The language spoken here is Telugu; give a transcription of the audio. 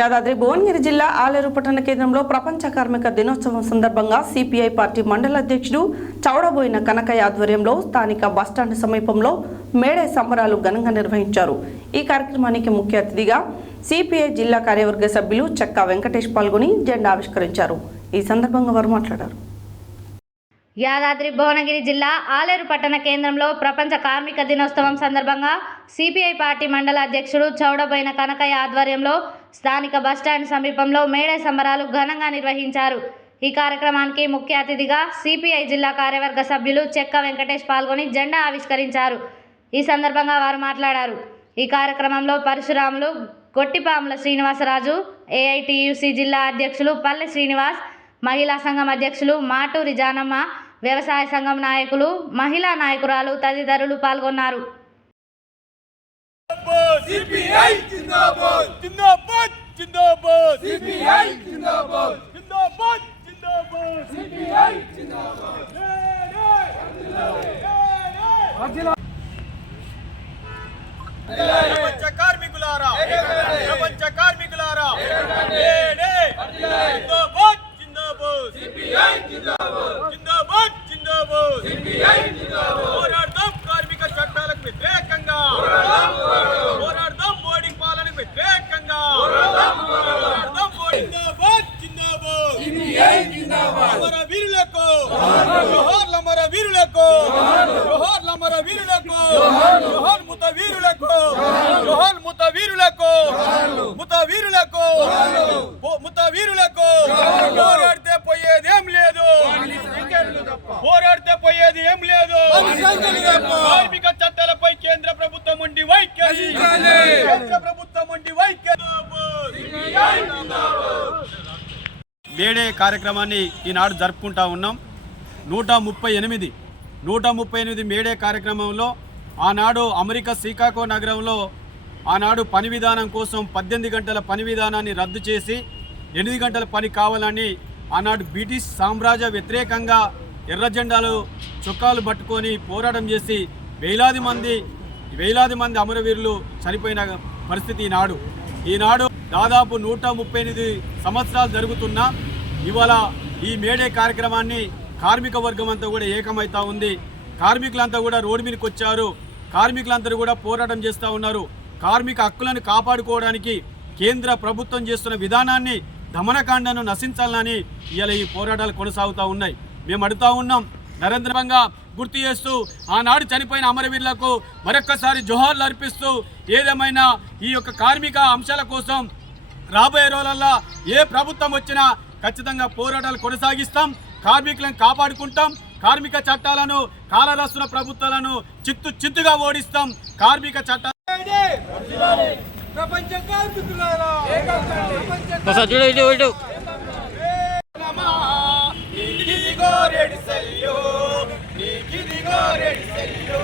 యాదాద్రి భువనగిరి జిల్లా ఆలేరు పట్టణ కేంద్రంలో ప్రపంచ కార్మిక దినోత్సవం సందర్భంగా సిపిఐ పార్టీ మండల అధ్యక్షుడు చౌడబోయిన కనకయ్య ఆధ్వర్యంలో స్థానిక బస్టాండ్ సమీపంలో మేడే సంబరాలు ఘనంగా నిర్వహించారు. ఈ కార్యక్రమానికి ముఖ్య అతిథిగా సిపిఐ జిల్లా కార్యవర్గ సభ్యులు చెక్కా వెంకటేష్ పాల్గొని జెండా ఆవిష్కరించారు. ఈ సందర్భంగా వారు మాట్లాడారు. యాదాద్రి భువనగిరి జిల్లా ఆలేరు పట్టణ కేంద్రంలో ప్రపంచ కార్మిక దినోత్సవం సందర్భంగా సిపిఐ పార్టీ మండల అధ్యక్షుడు చౌడబోయిన కనకయ్య ఆధ్వర్యంలో స్థానిక బస్టాండ్ సమీపంలో మేడే సంబరాలు ఘనంగా నిర్వహించారు. ఈ కార్యక్రమానికి ముఖ్య అతిథిగా సిపిఐ జిల్లా కార్యవర్గ సభ్యులు చెక్క వెంకటేష్ పాల్గొని జెండా ఆవిష్కరించారు. ఈ సందర్భంగా వారు మాట్లాడారు. ఈ కార్యక్రమంలో పరశురాములు గొట్టిపాముల శ్రీనివాసరాజు ఏఐటియుసి జిల్లా అధ్యక్షులు పల్లె శ్రీనివాస్ మహిళా సంఘం అధ్యక్షులు మాటూరి జానమ్మ వ్యవసాయ సంఘం నాయకులు మహిళా నాయకురాలు తదితరులు పాల్గొన్నారు. సిపిఐ జిందాబాద్. జిందాబాద్ జిందాబాద్. సిపిఐ జిందాబాద్. జిందాబాద్ జిందాబాద్. సిపిఐ జిందాబాద్. ప్రపంచ కార్మికులారా ప్రపంచ కార్మికులారా. జిందాబాద్ జిందాబాద్. సిపిఐ జిందాబాద్. పోరాడదాం కార్మిక చట్టాలకు వ్యతిరేకంగా. పోరాడదాం మోడీ పాలనకు వ్యతిరేకంగా. పోరాడదాం మోడీ. జిందాబాద్ జిందాబాద్. అమర వీరులకు. జోహార్ల అమర వీరులకు. జోహార్ల అమర వీరులకు. జోహార్ ముత వీరులకు. జోహార్ ముత వీరులకు. ముత వీరులకు. ముత వీరులకు. పోరాడితే పోయేది లేదు. పోరాడితే పోయేది ఏం లేదు. కార్మిక చట్టాలపై కేంద్ర ప్రభుత్వం ఉండి వైఖరి కేంద్ర ప్రభుత్వం ఉండి వైఖరి మేడే కార్యక్రమాన్ని ఈనాడు జరుపుకుంటా ఉన్నాం. నూట ముప్పై ఎనిమిది నూట ముప్పై ఎనిమిది మేడే కార్యక్రమంలో ఆనాడు అమెరికా శ్రీకాకుళం నగరంలో ఆనాడు పని విధానం కోసం పద్దెనిమిది గంటల పని విధానాన్ని రద్దు చేసి ఎనిమిది గంటల పని కావాలని ఆనాడు బ్రిటిష్ సామ్రాజ్య వ్యతిరేకంగా ఎర్ర జెండాలు చొక్కాలు పట్టుకొని పోరాటం చేసి వేలాది మంది వేలాది మంది అమరవీరులు చనిపోయిన పరిస్థితి ఈనాడు. ఈనాడు దాదాపు నూట ముప్పై ఎనిమిది సంవత్సరాలు జరుగుతున్నా ఇవాళ ఈ మేడే కార్యక్రమాన్ని కార్మిక వర్గం అంతా కూడా ఏకమవుతా ఉంది. కార్మికులంతా కూడా రోడ్డు మీదకి వచ్చారు. కార్మికులందరూ కూడా పోరాటం చేస్తూ ఉన్నారు. కార్మిక హక్కులను కాపాడుకోవడానికి కేంద్ర ప్రభుత్వం చేస్తున్న విధానాన్ని దమనకాండను నశించాలని ఇవాళ ఈ పోరాటాలు కొనసాగుతూ ఉన్నాయి. మేము అడుగుతూ ఉన్నాం నరేంద్రంగా గుర్తు చేస్తూ ఆనాడు చనిపోయిన అమరవీరులకు మరొక్కసారి జోహార్లు అర్పిస్తూ ఏదేమైనా ఈ యొక్క కార్మిక అంశాల కోసం రాబోయే రోజులలో ఏ ప్రభుత్వం వచ్చినా ఖచ్చితంగా పోరాటాలు కొనసాగిస్తాం కార్మికులను కాపాడుకుంటాం కార్మిక చట్టాలను కాలరాస్తున్న ప్రభుత్వాలను చిత్తు చిత్తుగా ఓడిస్తాం కార్మిక చట్టాలు ప్రపంచ కార్మికులారా! చూడు ఇటు ఇటు. నీకిదిగో రెడి సెల్లు నీకిదిగో రెడి సెల్లు.